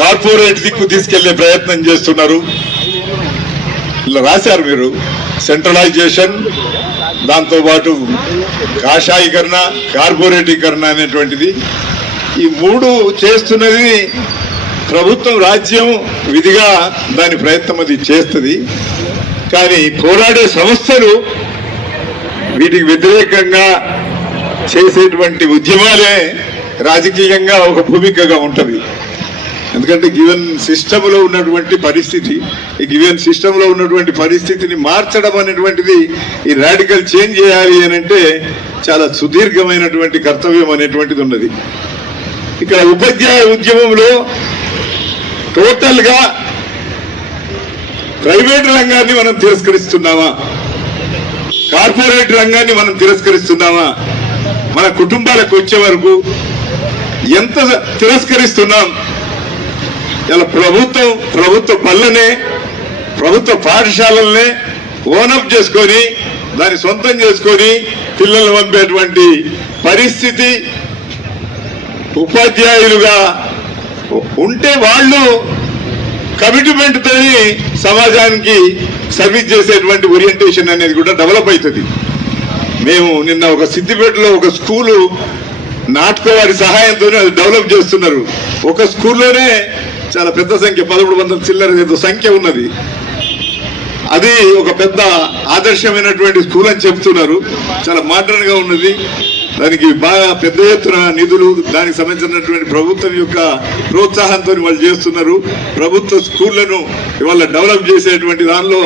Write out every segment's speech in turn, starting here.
Corporate దిక్కు తీసుకెళ్లే ప్రయత్నం చేస్తున్నారు. ఇలా రాశారు మీరు, సెంట్రలైజేషన్, దాంతోపాటు కాషాయీకరణ, కార్పొరేటీకరణ అనేటువంటిది. ఈ మూడు చేస్తున్నది ప్రభుత్వం, రాజ్యం విధిగా దాని ప్రయత్నం అది చేస్తుంది. కానీ పోరాడే సంస్థలు వీటికి వ్యతిరేకంగా చేసేటువంటి ఉద్యమాలే రాజకీయంగా ఒక భూమికగా ఉంటుంది. ఎందుకంటే గివెన్ సిస్టంలో ఉన్నటువంటి పరిస్థితి, ఈ గివెన్ సిస్టంలో ఉన్నటువంటి పరిస్థితిని మార్చడం అనేటువంటిది, ఈ రాడికల్ చేంజ్ చేయాలి అని అంటే చాలా సుదీర్ఘమైనటువంటి కర్తవ్యం అనేటువంటిది ఉన్నది. ఇక్కడ ఉపాధ్యాయ ఉద్యమంలో టోటల్గా ప్రైవేట్ రంగాన్ని మనం తిరస్కరిస్తున్నామా, కార్పొరేట్ రంగాన్ని మనం తిరస్కరిస్తున్నామా, మన కుటుంబాలకు వచ్చే వరకు ఎంత తిరస్కరిస్తున్నాం? ఇలా ప్రభుత్వ బళ్ళనే, ప్రభుత్వ పాఠశాలల్నే ఓనప్ చేసుకొని దాన్ని సొంతం చేసుకొని పిల్లల్ని పంపేటువంటి పరిస్థితి ఉపాధ్యాయులుగా ఉంటే వాళ్ళు కమిట్మెంట్ తోని సమాజానికి సర్వీస్ చేసేటువంటి ఓరియంటేషన్ అనేది కూడా డెవలప్ అవుతుంది. మేము నిన్న ఒక సిద్దిపేటలో ఒక స్కూలు నాటకవారి సహాయంతో అది డెవలప్ చేస్తున్నారు. ఒక స్కూల్లోనే చాలా పెద్ద సంఖ్య, 1100 చిల్లర ఏదో సంఖ్య ఉన్నది. అది ఒక పెద్ద ఆదర్శమైనటువంటి స్కూల్ అని చెప్తున్నారు. చాలా మోడర్న్ గా ఉన్నది. దానికి బాగా పెద్ద ఎత్తున నిధులు, దానికి సంబంధించినటువంటి ప్రభుత్వం యొక్క ప్రోత్సాహంతో వాళ్ళు చేస్తున్నారు. ప్రభుత్వ స్కూళ్లను ఇవాళ డెవలప్ చేసేటువంటి దానిలో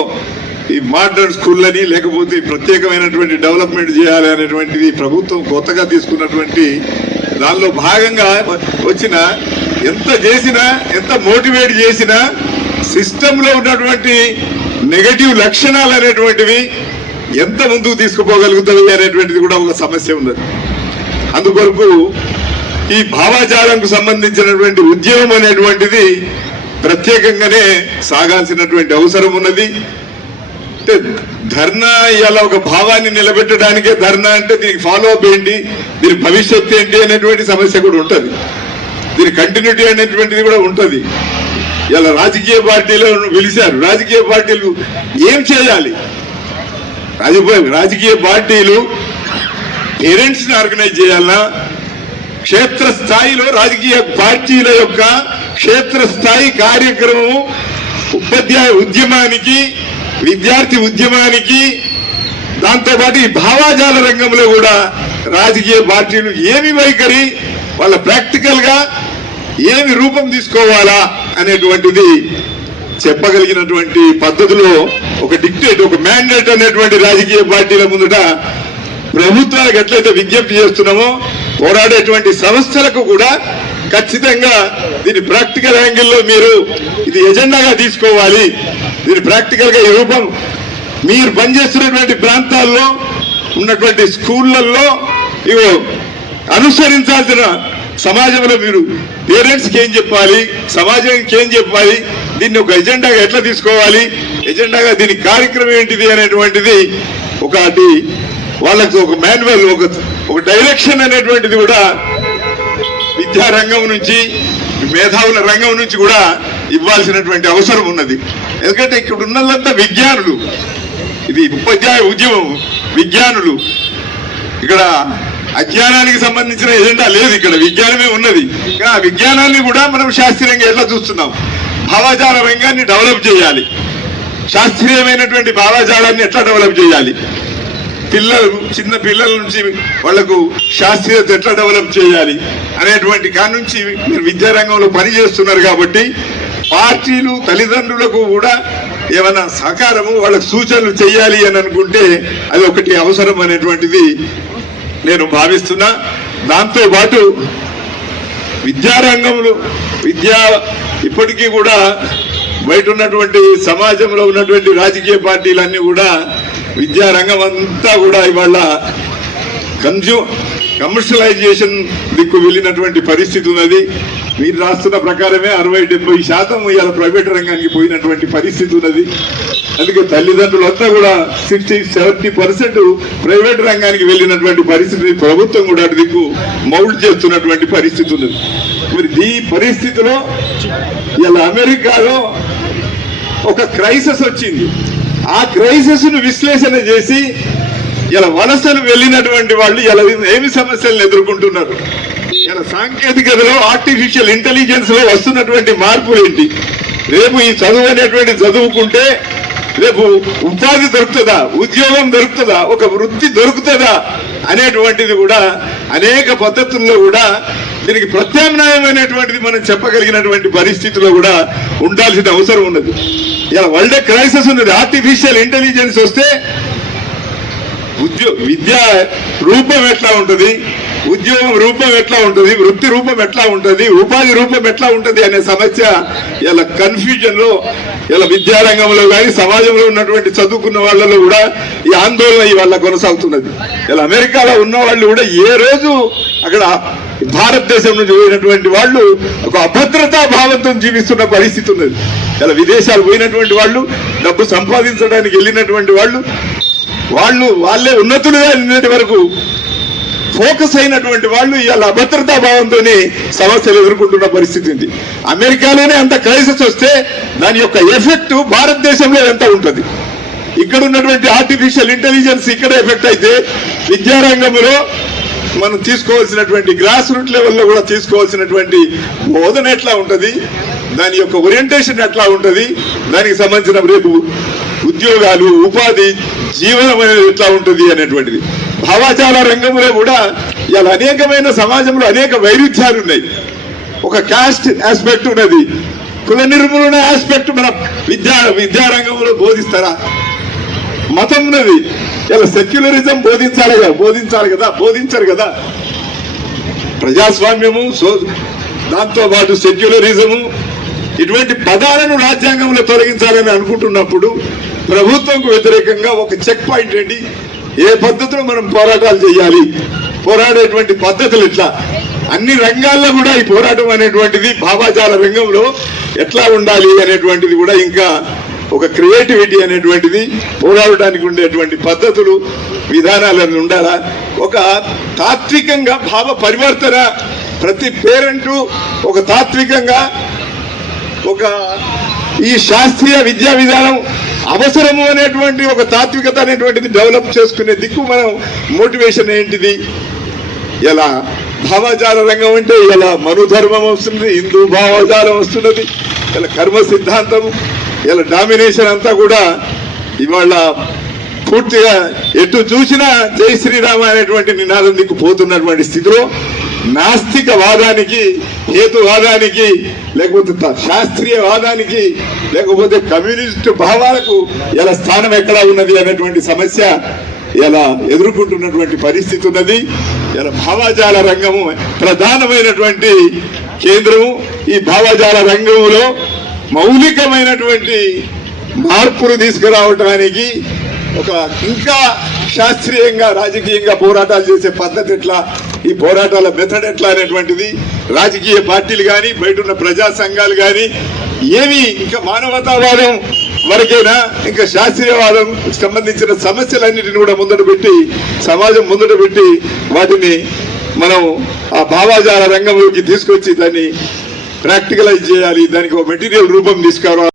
ఈ మోడర్న్ స్కూళ్ళని, లేకపోతే ప్రత్యేకమైనటువంటి డెవలప్మెంట్ చేయాలి అనేటువంటిది ప్రభుత్వం కొత్తగా తీసుకున్నటువంటి దానిలో భాగంగా వచ్చిన, ఎంత చేసినా, ఎంత మోటివేట్ చేసినా సిస్టంలో ఉన్నటువంటి నెగటివ్ లక్షణాలు అనేటువంటివి ఎంత ముందుకు తీసుకుపోగలుగుతుంది అనేటువంటిది కూడా ఒక సమస్య ఉన్నది. అందుకొరకు ఈ భావాజాలంకు సంబంధించినటువంటి ఉద్యమం అనేటువంటిది ప్రత్యేకంగానే సాగాల్సినటువంటి అవసరం ఉన్నది. అంటే ధర్నా ఇవాళ ఒక భావాన్ని నిలబెట్టడానికే ధర్నా అంటే దీనికి ఫాలో అప్ ఏంటి, దీని భవిష్యత్తు ఏంటి అనేటువంటి సమస్య కూడా ఉంటుంది. దీని కంటిన్యూటీ అనేటువంటిది కూడా ఉంటుంది. ఇలా రాజకీయ పార్టీలను పిలిచారు. రాజకీయ పార్టీలు ఏం చేయాలి? రాజకీయ పార్టీలు పేరెంట్స్ ని ఆర్గనైజ్ చేయాలన్నా, క్షేత్రస్థాయిలో రాజకీయ పార్టీల యొక్క క్షేత్రస్థాయి కార్యక్రమం ఉపాధ్యాయ ఉద్యమానికి, విద్యార్థి ఉద్యమానికి, దాంతోపాటు ఈ భావాజాల రంగంలో కూడా రాజకీయ పార్టీలు ఏమి వైఖరి, వాళ్ళ ప్రాక్టికల్ గా ఏమి రూపం తీసుకోవాలా అనేటువంటిది చెప్పగలిగినటువంటి పద్ధతిలో ఒక డిక్టేట్, ఒక మ్యాండేట్ అనేటువంటి రాజకీయ పార్టీల ముందుట ప్రభుత్వాలకు ఎట్లయితే విజ్ఞప్తి చేస్తున్నామో, పోరాడేటువంటి సంస్థలకు కూడా ఖచ్చితంగా దీని ప్రాక్టికల్ యాంగిల్లో మీరు ఇది ఎజెండాగా తీసుకోవాలి. దీని ప్రాక్టికల్ గా ఈ రూపం మీరు పనిచేస్తున్నటువంటి ప్రాంతాల్లో ఉన్నటువంటి స్కూళ్లలో ఇవి అనుసరించాల్సిన, సమాజంలో మీరు పేరెంట్స్కి ఏం చెప్పాలి, సమాజానికి ఏం చెప్పాలి, దీన్ని ఒక ఎజెండాగా ఎట్లా తీసుకోవాలి, ఎజెండాగా దీని కార్యక్రమం ఏంటిది అనేటువంటిది ఒకటి వాళ్ళకి ఒక మాన్యువల్, ఒక డైరెక్షన్ అనేటువంటిది కూడా విద్యారంగం నుంచి, మేధావుల రంగం నుంచి కూడా ఇవ్వాల్సినటువంటి అవసరం ఉన్నది. ఎందుకంటే ఇక్కడ ఉన్నదంతా విజ్ఞానులు, ఇది ఉపాధ్యాయ ఉద్యమం, విజ్ఞానులు. ఇక్కడ అజ్ఞానానికి సంబంధించిన ఎజెండా లేదు, ఇక్కడ విజ్ఞానమే ఉన్నది. కానీ ఆ విజ్ఞానాన్ని కూడా మనం శాస్త్రీయంగా ఎట్లా చూస్తున్నాం, భావాజాల రంగాన్ని డెవలప్ చేయాలి, శాస్త్రీయమైనటువంటి భావాజాలాన్ని ఎట్లా డెవలప్ చేయాలి, చిన్న పిల్లల నుంచి వాళ్లకు శాస్త్రీయత ఎట్లా డెవలప్ చేయాలి అనేటువంటి కాడి నుంచి మీరు విద్యారంగంలో పనిచేస్తున్నారు. కాబట్టి పార్టీలు, తల్లిదండ్రులకు కూడా ఏమైనా సహకారము, వాళ్ళకు సూచనలు చేయాలి అని అనుకుంటే అది ఒకటి అవసరం అనేటువంటిది నేను భావిస్తున్నా. దాంతో పాటు విద్యారంగంలో ఇప్పటికీ కూడా బయట ఉన్నటువంటి సమాజంలో ఉన్నటువంటి రాజకీయ పార్టీలన్నీ కూడా విద్యారంగం అంతా కూడా ఇవాళ కమర్షియలైజేషన్ దిక్కు వెళ్ళినటువంటి పరిస్థితి ఉన్నది. మీరు రాస్తున్న ప్రకారమే 60-70% ఇవాళ ప్రైవేట్ రంగానికి పోయినటువంటి పరిస్థితి ఉన్నది. అందుకే తల్లిదండ్రులంతా కూడా 60-70% ప్రైవేట్ రంగానికి వెళ్ళినటువంటి పరిస్థితి, ప్రభుత్వం కూడా అటు దిక్కు మౌల్డ్ చేస్తున్నటువంటి పరిస్థితి ఉన్నది. మరి ఈ పరిస్థితిలో ఇలా అమెరికాలో ఒక క్రైసిస్ వచ్చింది. ఆ క్రైసిస్ ను విశ్లేషణ చేసి ఇలా వలసలు వెళ్ళినటువంటి వాళ్ళు ఇలా ఏమి సమస్యలను ఎదుర్కొంటున్నారు, ఇలా సాంకేతికతలో ఆర్టిఫిషియల్ ఇంటెలిజెన్స్ లో వస్తున్నటువంటి మార్పులు ఏంటి, రేపు ఈ చదువు అనేటువంటి చదువుకుంటే రేపు ఉపాధి దొరుకుతుందా, ఉద్యోగం దొరుకుతుందా, ఒక వృత్తి దొరుకుతుందా అనేటువంటిది కూడా అనేక పద్ధతుల్లో కూడా దీనికి ప్రత్యామ్నాయమైనటువంటిది మనం చెప్పగలిగినటువంటి పరిస్థితిలో కూడా ఉండాల్సిన అవసరం ఉన్నది. ఇలా వరల్డ్ క్రైసిస్ ఉన్నది. ఆర్టిఫిషియల్ ఇంటెలిజెన్స్ వస్తే విద్య రూపం ఎట్లా ఉంటుంది, ఉద్యోగం రూపం ఎట్లా ఉంటుంది, వృత్తి రూపం ఎట్లా ఉంటుంది, ఉపాధి రూపం ఎట్లా ఉంటుంది అనే సమస్య ఇలా కన్ఫ్యూజన్ లో ఇలా విద్యారంగంలో కానీ సమాజంలో ఉన్నటువంటి చదువుకున్న వాళ్ళలో కూడా ఈ ఆందోళన ఇవాళ కొనసాగుతున్నది. ఇలా అమెరికాలో ఉన్న వాళ్ళు కూడా ఏ రోజు అక్కడ భారతదేశం నుంచి పోయినటువంటి వాళ్ళు ఒక అభద్రతా భావంతో జీవిస్తున్న పరిస్థితి ఉన్నది. ఇలా విదేశాలు పోయినటువంటి వాళ్ళు, డబ్బు సంపాదించడానికి వెళ్ళినటువంటి వాళ్ళే ఉన్నతులుగా నిన్నటి వరకు ఫోకస్ అయినటువంటి వాళ్ళు ఇవాళ అభద్రతా భావంతోనే సమస్యలు ఎదుర్కొంటున్న పరిస్థితి ఉంది. అమెరికాలోనే అంత క్రైసిస్ వస్తే దాని యొక్క ఎఫెక్ట్ భారతదేశంలో ఎంత ఉంటుంది? ఇక్కడ ఉన్నటువంటి ఆర్టిఫిషియల్ ఇంటెలిజెన్స్ ఇక్కడ ఎఫెక్ట్ అయితే విద్యారంగంలో మనం తీసుకోవాల్సినటువంటి గ్రాస్ రూట్ లెవెల్లో కూడా తీసుకోవాల్సినటువంటి బోధన ఎట్లా ఉంటుంది, దాని యొక్క ఓరియంటేషన్ ఎట్లా ఉంటుంది, దానికి సంబంధించిన రేపు ఉద్యోగాలు, ఉపాధి, జీవనం అనేది ఎట్లా ఉంటుంది అనేటువంటిది. భావాచార రంగంలో కూడా ఇలా అనేకమైన సమాజంలో అనేక వైరుధ్యాలు ఉన్నాయి. ఒక కాస్ట్ ఆస్పెక్ట్ ఉన్నది, కుల నిర్మూలన ఆస్పెక్ట్ మన విద్యారంగంలో బోధిస్తారా? మతం ఉన్నది, ఇలా సెక్యులరిజం బోధించాలి కదా, బోధించరు కదా. ప్రజాస్వామ్యము, దాంతో పాటు సెక్యులరిజము ఇటువంటి పదాలను రాజ్యాంగంలో తొలగించాలని అనుకుంటున్నప్పుడు ప్రభుత్వంకు వ్యతిరేకంగా ఒక చెక్ పాయింట్ ఏంటి, ఏ పద్ధతిలో మనం పోరాటాలు చేయాలి, పోరాడేటువంటి పద్ధతులు ఎట్లా, అన్ని రంగాల్లో కూడా ఈ పోరాటం అనేటువంటిది భావాజాల రంగంలో ఎట్లా ఉండాలి అనేటువంటిది కూడా ఇంకా ఒక క్రియేటివిటీ అనేటువంటిది పోరాడడానికి ఉండేటువంటి పద్ధతులు, విధానాలను ఉండాలా. ఒక తాత్వికంగా భావ పరివర్తన ప్రతి పేరెంటు ఒక తాత్వికంగా ఒక ఈ శాస్త్రీయ విద్యా విధానం అవసరము అనేటువంటి ఒక తాత్వికత అనేటువంటిది డెవలప్ చేసుకునే దిక్కు మనం మోటివేషన్ ఏంటిది? ఇలా భావజాల రంగం అంటే ఇలా మనుధర్మం వస్తుంది, హిందూ భావజాలం వస్తున్నది, ఇలా కర్మ సిద్ధాంతం, ఇలా డామినేషన్ అంతా కూడా ఇవాళ పూర్తిగా ఎటు చూసినా జై శ్రీరామ అనేటువంటి నినాదం దిక్కు పోతున్నటువంటి స్థితిలో నాస్తికవాదానికి, హేతువాదానికి, లేకపోతే శాస్త్రీయవాదానికి, లేకపోతే కమ్యూనిస్టు భావాలకు ఇలా స్థానం ఎక్కడ ఉన్నది అనేటువంటి సమస్య ఇలా ఎదుర్కొంటున్నటువంటి పరిస్థితి ఉన్నది. ఇలా భావాజాల రంగము ప్రధానమైనటువంటి కేంద్రము. ఈ భావాజాల రంగంలో మౌలికమైనటువంటి మార్పులు తీసుకురావడానికి ఒక ఇంకా శాస్త్రీయంగా రాజకీయంగా పోరాటాలు చేసే పద్ధతి ఎట్లా, ఈ పోరాటాల మెథడ్ ఎట్లా అనేటువంటిది రాజకీయ పార్టీలు కానీ, బయట ఉన్న ప్రజా సంఘాలు కానీ ఏమి ఇంకా మానవతావాదం వరకేనా, ఇంకా శాస్త్రీయవాదం సంబంధించిన సమస్యలన్నిటిని కూడా ముందట పెట్టి, సమాజం ముందట పెట్టి వాటిని మనం ఆ భావాజాల రంగంలోకి తీసుకొచ్చి దాన్ని ప్రాక్టికలైజ్ చేయాలి, దానికి ఒక మెటీరియల్ రూపం తీసుకురావాలి.